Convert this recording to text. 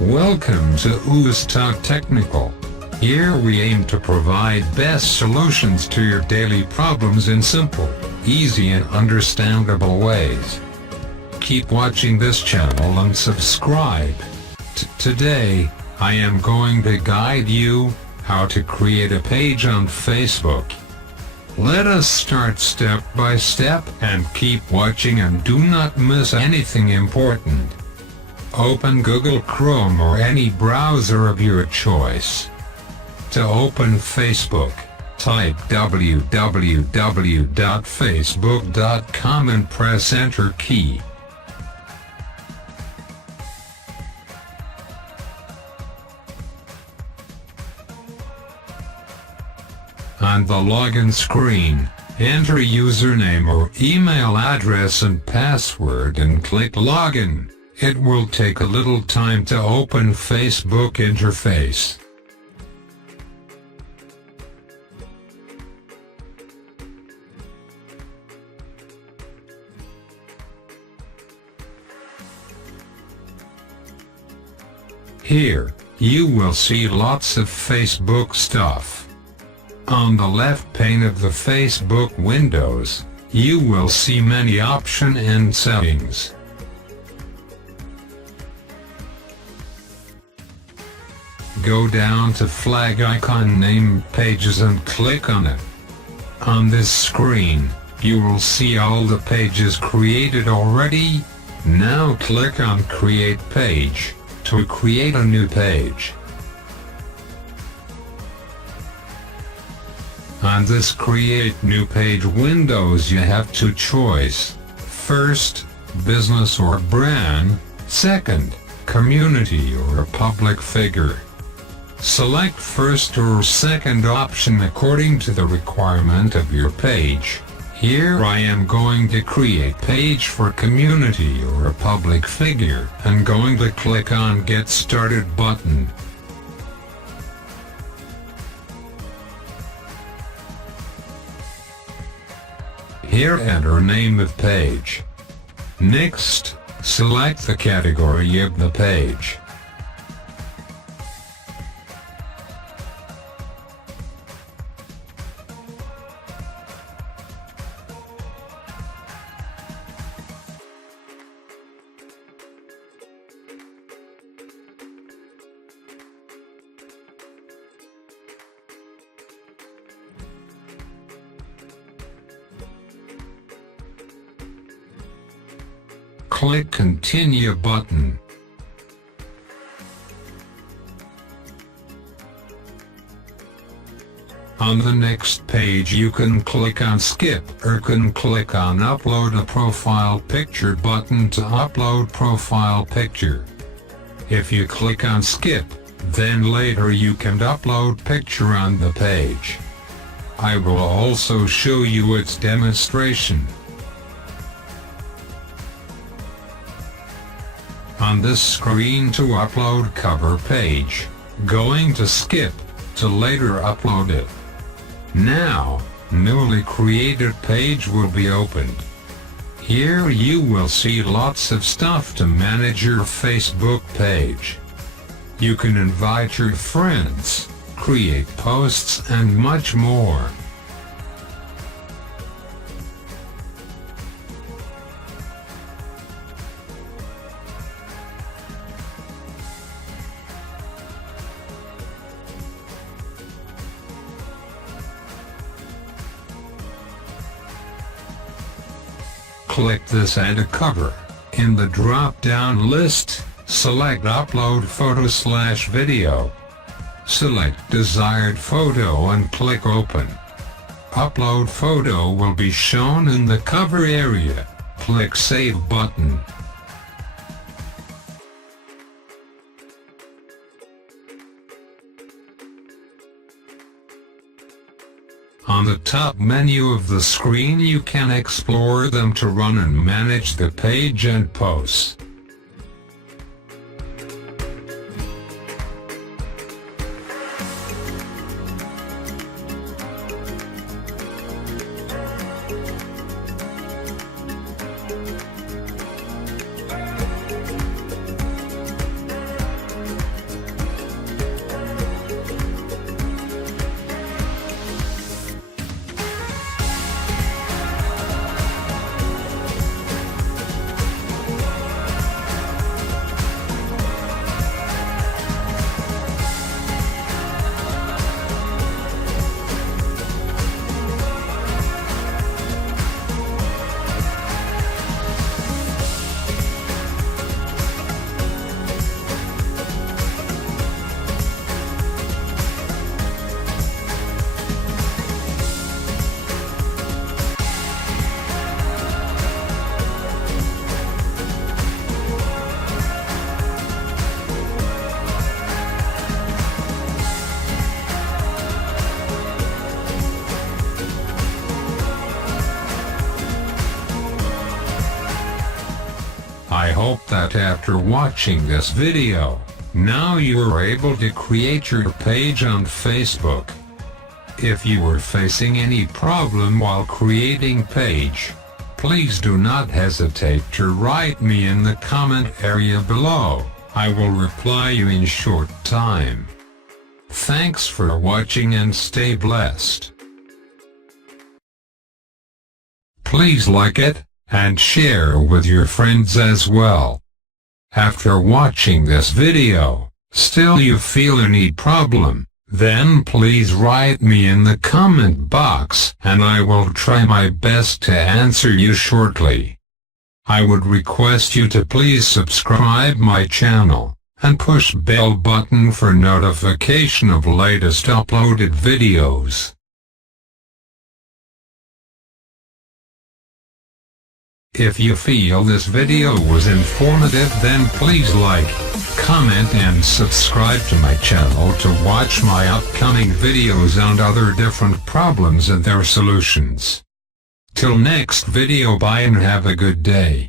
Welcome to Talk Technical. Here we aim to provide best solutions to your daily problems in simple, easy and understandable ways. Keep watching this channel and subscribe. Today, I am going to guide you how to create a page on Facebook. Let us start step by step and keep watching and do not miss anything important. Open Google Chrome or any browser of your choice. To open Facebook, type www.facebook.com and press Enter key. On the login screen, enter username or email address and password and click Login. It will take a little time to open Facebook interface. Here, you will see lots of Facebook stuff. On the left pane of the Facebook windows, you will see many options and settings. Go down to flag icon named Pages and click on it. On this screen, you will see all the pages created already. Now click on Create Page to create a new page. On this Create New Page windows you have two choices. First, business or brand. Second, community or a public figure. Select first or second option according to the requirement of your page. Here I am going to create page for community or a public figure and going to click on Get Started button. Here enter name of page. Next, select the category of the page. Click Continue button. On the next page you can click on Skip or can click on Upload a Profile Picture button to upload profile picture. If you click on Skip, then later you can upload picture on the page. I will also show you its demonstration. On this screen to upload cover page, going to skip, to later upload it. Now, newly created page will be opened. Here you will see lots of stuff to manage your Facebook page. You can invite your friends, create posts and much more. Click this Add a Cover. In the drop-down list, select Upload Photo/Video. Select desired photo and click Open. Upload photo will be shown in the cover area. Click Save button. On the top menu of the screen you can explore them to run and manage the page and posts. hope that after watching this video, now you are able to create your page on Facebook. If you are facing any problem while creating page, please do not hesitate to write me in the comment area below. I will reply you in short time. Thanks for watching and stay blessed. Please like it, and share with your friends as well. After watching this video, still you feel any problem, then please write me in the comment box and I will try my best to answer you shortly. I would request you to please subscribe my channel, and push bell button for notification of latest uploaded videos. If you feel this video was informative, then please like, comment and subscribe to my channel to watch my upcoming videos on other different problems and their solutions. Till next video, bye and have a good day.